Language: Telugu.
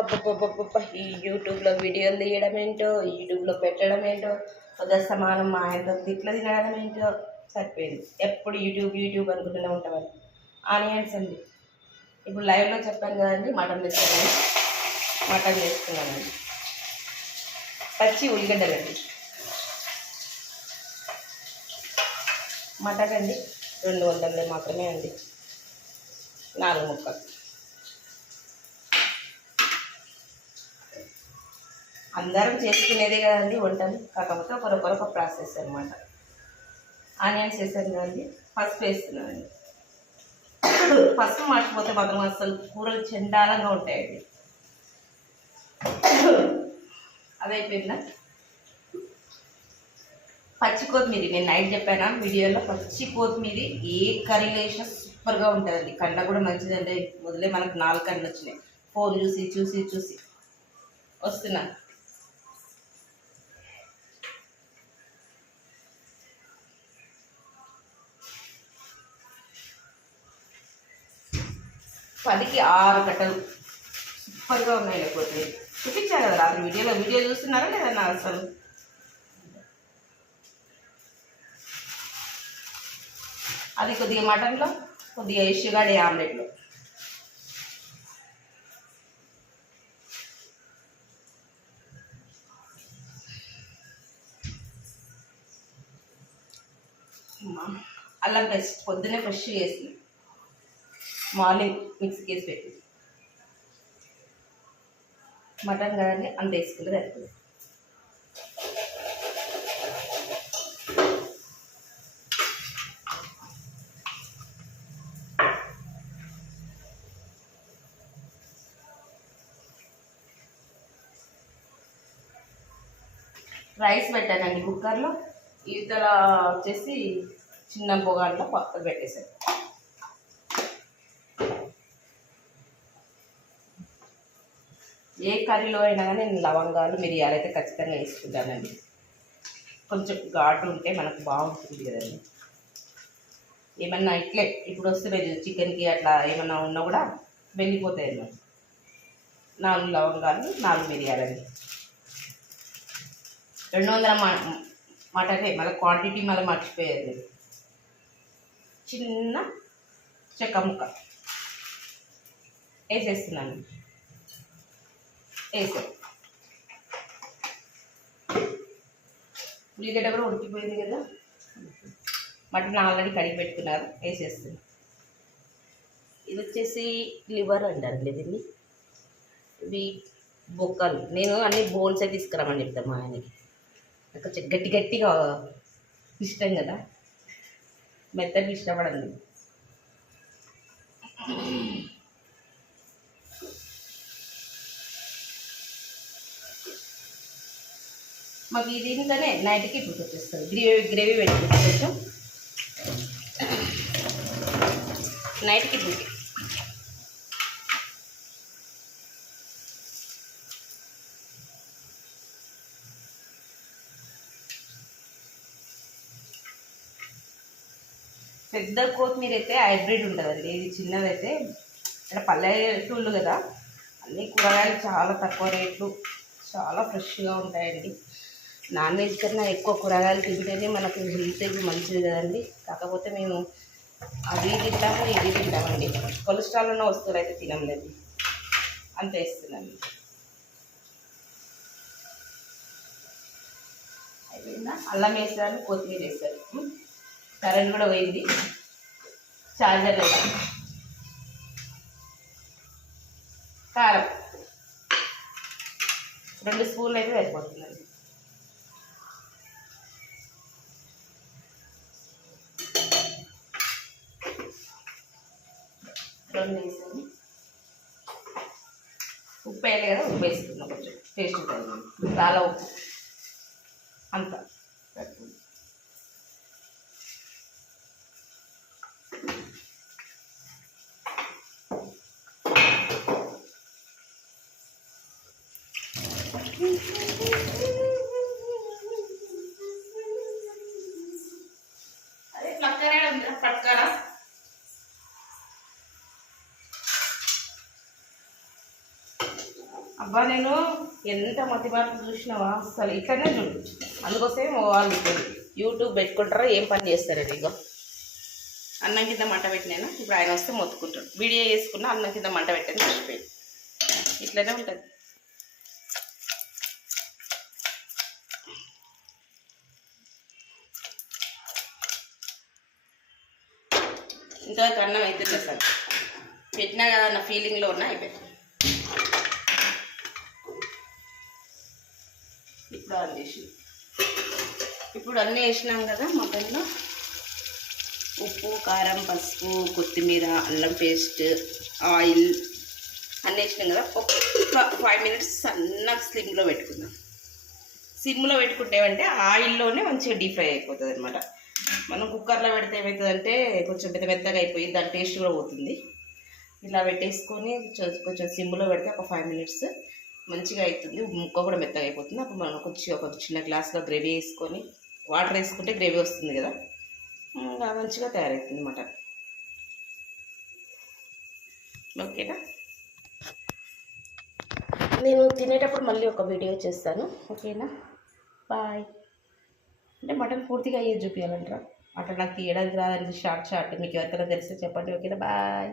అబ్బబ్బబ్బబ్బబ్బ ఈ యూట్యూబ్లో వీడియోలు తీయడం ఏంటో యూట్యూబ్లో పెట్టడం ఏంటో ఒక సమానం మా ఆయనతో తిట్లు తినడం ఏంటో సరిపోయింది. ఎప్పుడు యూట్యూబ్ యూట్యూబ్ అనుకుంటూనే ఉంటామని ఆనియన్స్ అండి. ఇప్పుడు లైవ్లో చెప్పాను కదండి మటన్ తెచ్చాను మటన్ చేసుకున్నానండి పచ్చి ఉల్లిగడ్డలండి మటన్ అండి రెండు వందలు మాత్రమే అండి. నాలుగు ముక్కలు. అందరం చేసుకునేదే కదండి వంటలు. కాకపోతే ఒకరొకరొక ప్రాసెస్ అనమాట ఆనియన్స్ వేసాను కదండి పసుపు వేస్తున్నానండి. పసుపు మార్చిపోతే మాత్రం అసలు కూరలు చండాలంగా ఉంటాయండి. అదైపోయిందా పచ్చి కొత్తిమీర నేను నైట్ చెప్పానా వీడియోలో పచ్చి కొత్తిమీర ఏ కర్రీ వేసినా సూపర్గా ఉంటుందండి. కండ కూడా మంచిదండి. మొదలే మనకు నాలుగు కళ్ళు వచ్చినాయి. ఫోన్ చూసి చూసి చూసి. వస్తున్నాను పదికి ఆరు కట్టలు సూపర్గా ఉన్నాయి లేకపోతే చూపించాను కదా రాత్రి వీడియోలో వీడియో చూస్తున్నారా లేదా నా అసలు? అది కొద్దిగా మటన్లో కొద్దిగా ఇష్యూగాడి ఆమ్లెట్లో. అల్లం పేస్ట్ పొద్దున్నే ఫ్రెష్ చేసింది మార్నింగ్ మిక్సీకి వేసి పెట్టి. మటన్ కదండి అంత వేసుకుంటే సరిపోతుంది రైస్ పెట్టానండి కుక్కర్లో. ఇవతల వచ్చేసి చిన్న పొగాట్లో పక్కకు పెట్టేశాను. ఏ కర్రీలో అయినా కానీ నేను లవంగాలు మిరియాలు అయితే ఖచ్చితంగా వేసుకుంటానండి. కొంచెం ఘాటు ఉంటే మనకు బాగుంటుంది కదండి. ఏమన్నా ఇట్లే ఇప్పుడు వస్తున్నాయి చికెన్కి అట్లా ఏమన్నా ఉన్నా కూడా వెళ్ళిపోతాయి అన్నమాట. నాలుగు లవంగాలు నాలుగు మిరియాలండి. రెండు వందల మ- మటనే మళ్ళీ క్వాంటిటీ మళ్ళీ మర్చిపోయేది చిన్న చెక్క ముక్క. వేసేస్తున్నాను. వేసా. ఉల్లిగడ్డ కూడా ఉడికిపోయింది కదా? మటన్ ఆల్రెడీ కడిగి పెట్టుకున్నారు వేసేస్తుంది ఇది వచ్చేసి లివర్ అంటారు దీన్ని? ఇవి బొక్కలు. నేను అన్ని బోన్సే తీసుకురామని చెప్తాను మా ఆయనకి. నాకు కొంచెం గట్టి గట్టిగా ఇష్టం కదా. మెత్తగా ఇష్టపడండి మాకు ఇది ఇంతనే నైట్కి ఇప్పుడు వచ్చేస్తుంది. గ్రేవీ గ్రేవీ పెట్టుకుంటాం కొంచెం నైట్కి ఇప్పుడు పెద్ద కొత్తిమీర అయితే హైబ్రిడ్ ఉంటుందండి. ఇది చిన్నదైతే ఇక్కడ పల్లెటూళ్ళు కదా. అన్ని కూరగాయలు చాలా తక్కువ రేట్లు. చాలా ఫ్రెష్గా ఉంటాయండి. నాన్ వెజ్ కన్నా ఎక్కువ కూరగాయలు తింటేనే మనకు హెల్త్కి మంచిది కదండి. కాకపోతే మేము అవి తింటాము ఇవి తింటామండి. కొలెస్ట్రాల్ ఉన్న వస్తువులు అయితే తినలేదు అంత వేస్తున్నాను అయిపోయిందా? అల్లం వేసాను కొత్తిమీర వేస్తారు కరెంట్ కూడా పోయింది. చార్జర్ లేదా. కారం. రెండు స్పూన్లు అయితే సరిపోతుందండి. రెండు వేసాను ఉప్పు వేయాలి కదా ఉప్పు వేసుకున్నాం కొంచెం. టేస్ట్ ఉంటుంది చాలా ఉప్పు. అంత. అదే పక్కనే ఉంది పక్కన అబ్బా నేను ఎంత మతి మార్పు చూసినావా? అసలు ఇట్లనే చూడు. అందుకోసమే వాళ్ళు యూట్యూబ్ పెట్టుకుంటారో ఏం పని చేస్తారండి ఇగో అన్నం కింద మంట పెట్టినాను? ఇప్పుడు ఆయన వస్తే మొత్తుకుంటాడు. వీడియో చేసుకున్నా అన్నం కింద మంట పెట్టాను మర్చిపోయి ఇట్లనే ఉంటుంది. ఇంతవరకు అన్నం అయితే సార్. పెట్టినా కదా అన్న ఫీలింగ్లో ఉన్నా అయిపోయింది. ఆన్ చేసి ఇప్పుడు అన్నీ వేసినాం కదా మటన్లో ఉప్పు కారం పసుపు కొత్తిమీర అల్లం పేస్ట్ ఆయిల్ అన్నీ వేసినాం కదా. ఒక ఫైవ్ మినిట్స్ సన్నగా స్లిమ్లో పెట్టుకుందాం. సిమ్లో పెట్టుకుంటేమంటే ఆయిల్లోనే మంచిగా డీప్ ఫ్రై అయిపోతుంది అనమాట మనం కుక్కర్లో పెడితే ఏమవుతుందంటే కొంచెం మెత్త మెత్తగా అయిపోయి దాని టేస్ట్ కూడా పోతుంది. ఇలా పెట్టేసుకొని కొంచెం సిమ్లో పెడితే ఒక ఫైవ్ మినిట్స్ మంచిగా అవుతుంది ముక్క కూడా మెత్తగా అయిపోతుంది. అప్పుడు మనం కొంచెం ఒక చిన్న గ్లాస్లో గ్రేవీ వేసుకొని వాటర్ వేసుకుంటే గ్రేవీ వస్తుంది కదా? ఇంకా మంచిగా తయారవుతుంది మటన్ ఓకేనా? నేను తినేటప్పుడు మళ్ళీ ఒక వీడియో చేస్తాను. ఓకేనా? బాయ్. అంటే మటన్ పూర్తిగా అయ్యేది చూపించాలంటారా అట్లా నాకు తీయడానికి రాదని షార్ట్ షార్ట్. మీకు ఎవరికైనా తెలిస్తే చెప్పండి. ఓకేనా? బాయ్.